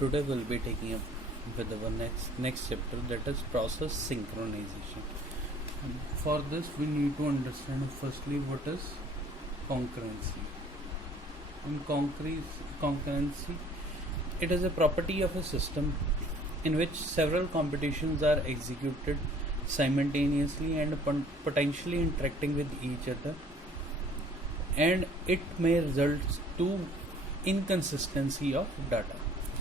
Today we'll be taking up with our next chapter, that is process synchronization. For this we need to understand firstly what is concurrency. In concurrency, it is a property of a system in which several computations are executed simultaneously and potentially interacting with each other, and it may result to inconsistency of data.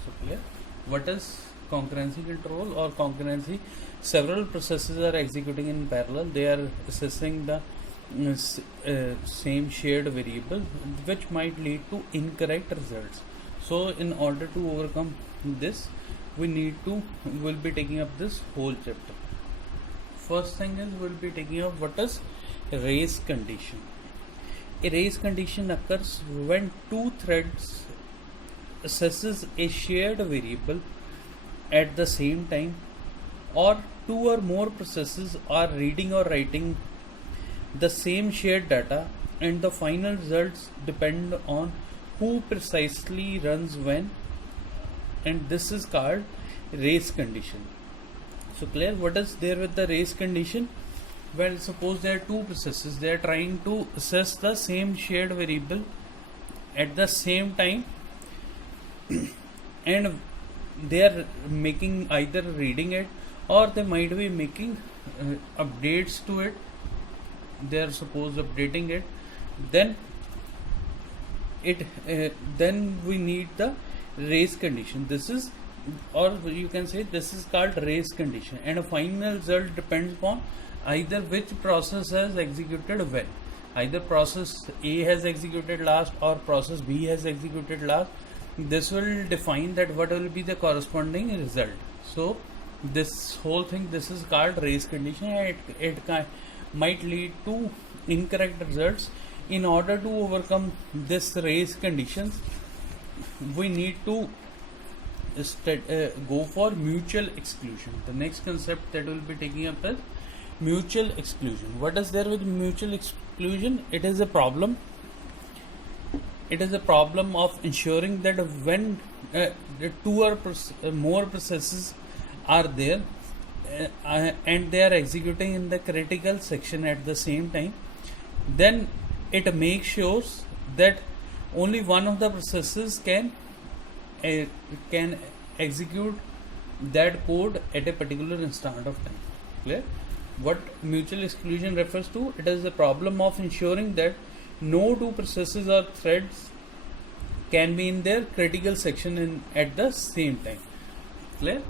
So clear? What is concurrency control or concurrency? Several processes are executing in parallel. They are assessing the same shared variable, which might lead to incorrect results. So in order to overcome this, we'll be taking up this whole chapter. First thing is we'll be taking up what is race condition. A race condition occurs when two threads assesses a shared variable at the same time, or two or more processes are reading or writing the same shared data, and the final results depend on who precisely runs when, and this is called race condition. So clear? What is there with the race condition? Well, suppose there are two processes, they are trying to assess the same shared variable at the same time and they are making either reading it or they might be making updates to it. They are suppose updating it, then we need the race condition. This is, or you can say this is called race condition, and a final result depends upon either which process has executed when. Either process A has executed last or process B has executed last. This will define that what will be the corresponding result. So this whole thing, this is called race condition, and it might lead to incorrect results. In order to overcome this race conditions, we need to go for mutual exclusion. The next concept that we'll be taking up is mutual exclusion. What is there with mutual exclusion? It is a problem. It is a problem of ensuring that when two or more processes are there and they are executing in the critical section at the same time, then it makes sure that only one of the processes can execute that code at a particular instant of time. Clear? What mutual exclusion refers to? It is the problem of ensuring that no two processes or threads can be in their critical section at the same time. Clear?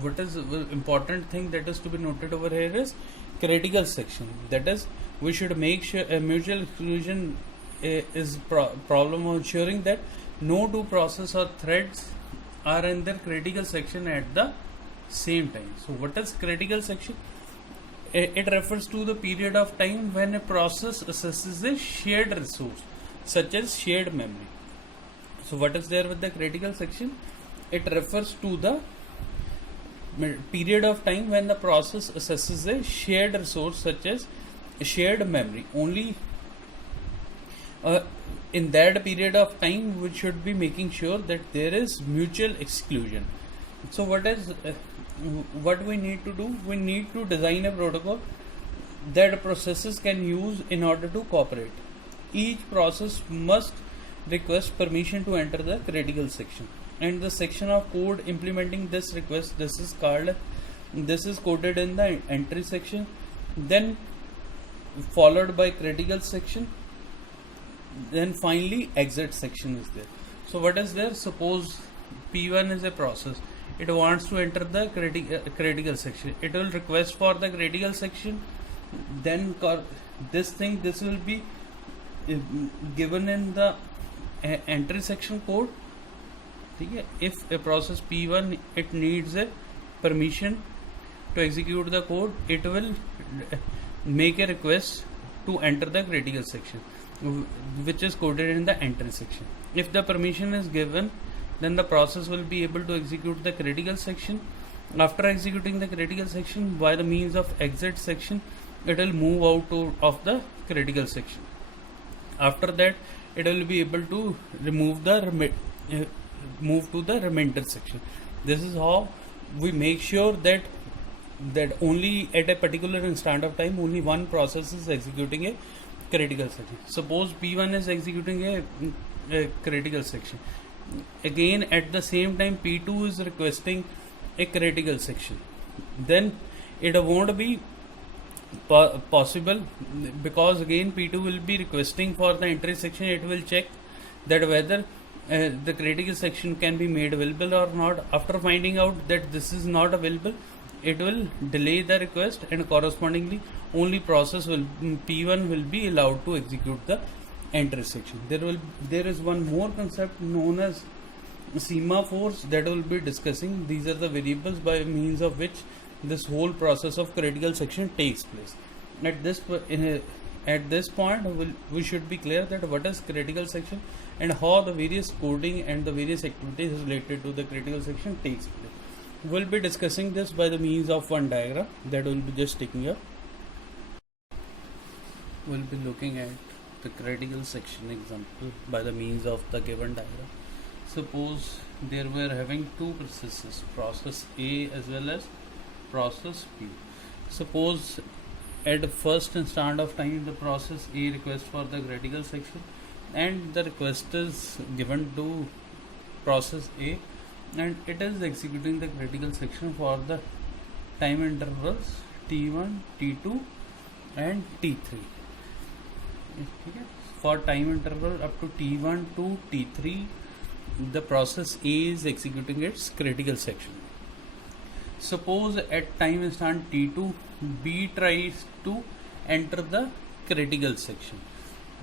What is the important thing that is to be noted over here is critical section. That is, we should make sure mutual exclusion is problem of ensuring that no two processes or threads are in their critical section at the same time. So what is critical section? It refers to the period of time when a process assesses a shared resource such as shared memory. So what is there with the critical section? It refers to the period of time when the process assesses a shared resource such as shared memory. Only in that period of time we should be making sure that there is mutual exclusion. So what we need to do? We need to design a protocol that processes can use in order to cooperate. Each process must request permission to enter the critical section, and the section of code implementing this request, this is coded in the entry section, then followed by critical section, then finally exit section is there. So what is there? Suppose P1 is a process, it wants to enter the critical section. It will request for the critical section, then this will be given in the entry section code. If a process P1 it needs a permission to execute the code, it will make a request to enter the critical section, which is coded in the entry section. If the permission is given, then the process will be able to execute the critical section. After executing the critical section, by the means of exit section, it will move out of the critical section. After that, it will be able to remove the move to the remainder section. This is how we make sure that only at a particular instant of time only one process is executing a critical section. Suppose P1 is executing a critical section. Again, at the same time P2 is requesting a critical section. Then it won't be possible, because again P2 will be requesting for the entry section. It will check that whether the critical section can be made available or not. After finding out that this is not available, it will delay the request, and correspondingly only process P1 will be allowed to execute the entry section. There is one more concept known as semaphores that we'll be discussing. These are the variables by means of which this whole process of critical section takes place. At this point we should be clear that what is critical section and how the various coding and the various activities related to the critical section takes place. We'll be discussing this by the means of one diagram that we'll be just taking up. We'll be looking at the critical section example by the means of the given diagram. Suppose there were having two processes, process A as well as process B. Suppose at the first instant of time the process A requests for the critical section, and the request is given to process A, and it is executing the critical section for the time intervals T1, T2 and T3. For time interval up to T1 to T3, the process A is executing its critical section. Suppose at time instant T2, B tries to enter the critical section.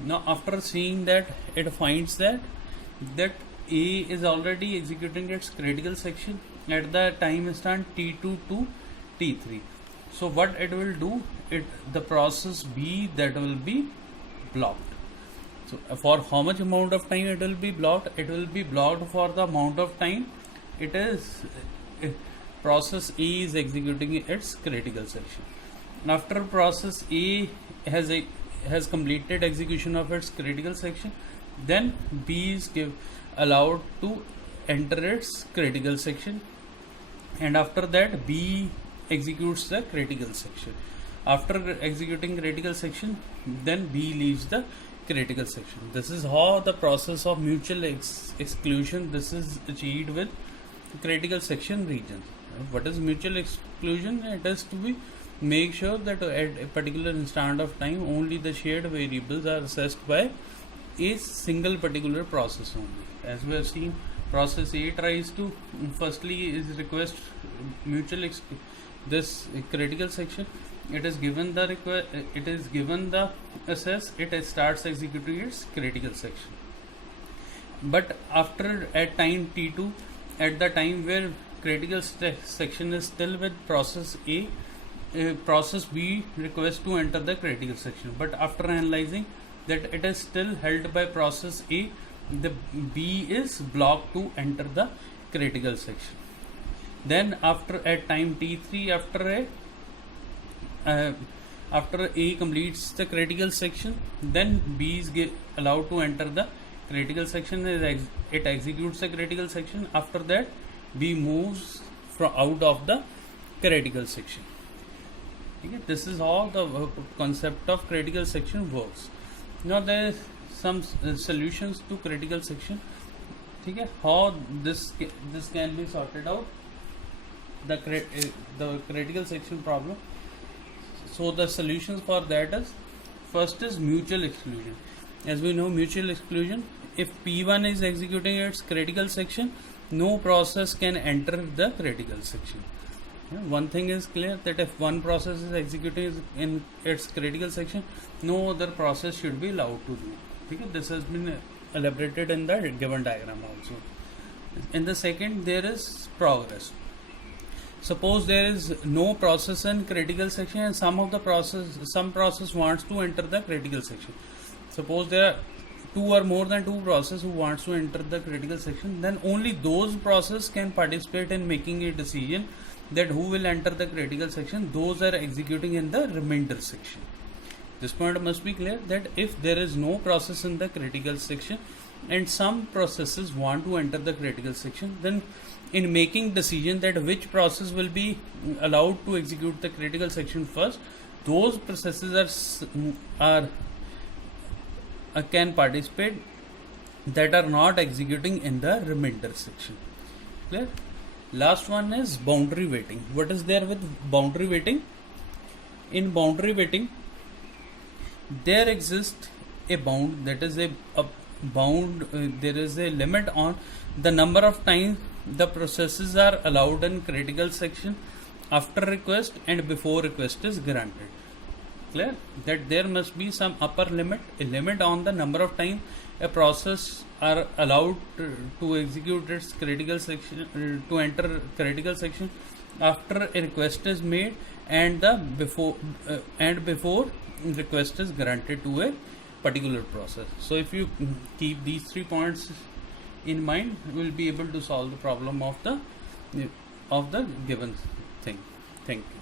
Now after seeing that, it finds that A is already executing its critical section at the time instant T2 to T3. So what it will do, the process B that will be blocked. So for how much amount of time it will be blocked? It will be blocked for the amount of time it is process A is executing its critical section. After process A has completed execution of its critical section, then B is allowed to enter its critical section, and after that B executes the critical section. After executing critical section, then B leaves the critical section. This is how the process of mutual exclusion this is achieved with critical section regions. What is mutual exclusion? It is to be make sure that at a particular instant of time only the shared variables are assessed by a single particular process only. As we have seen, process A tries to firstly is request mutual this critical section. It is given the request, it is given the access, it starts executing its critical section. But after at time T2, at the time where critical section is still with process A, process B requests to enter the critical section, but after analyzing that it is still held by process A, the B is blocked to enter the critical section. Then after at time T3, after A completes the critical section, then B is allowed to enter the critical section. It executes the critical section. After that, B moves out of the critical section. Okay, this is how the concept of critical section works. Now there is some solutions to critical section. Okay, how this can be sorted out, the critical section problem. So the solutions for that is, first is mutual exclusion. As we know, mutual exclusion, if P1 is executing its critical section, no process can enter the critical section. One thing is clear, that if one process is executing in its critical section, no other process should be allowed to do. Okay? This has been elaborated in the given diagram also. In the second, there is progress. Suppose there is no process in critical section and some process wants to enter the critical section. Suppose there are two or more than two processes who wants to enter the critical section, then only those processes can participate in making a decision that who will enter the critical section. Those are executing in the remainder section. This point must be clear, that if there is no process in the critical section, and some processes want to enter the critical section. Then in making decision that which process will be allowed to execute the critical section first, those processes are can participate that are not executing in the remainder section. Clear? Last one is boundary waiting. What is there with boundary waiting? In boundary waiting, there exists a bound, that is a bound, there is a limit on the number of times the processes are allowed in critical section after request and before request is granted. Clear? That there must be some upper limit, a limit on the number of times a process are allowed to execute its critical section, to enter critical section after a request is made and the before request is granted to a particular process. So if you keep these 3 points in mind, you will be able to solve the problem of the given thing. Thank you.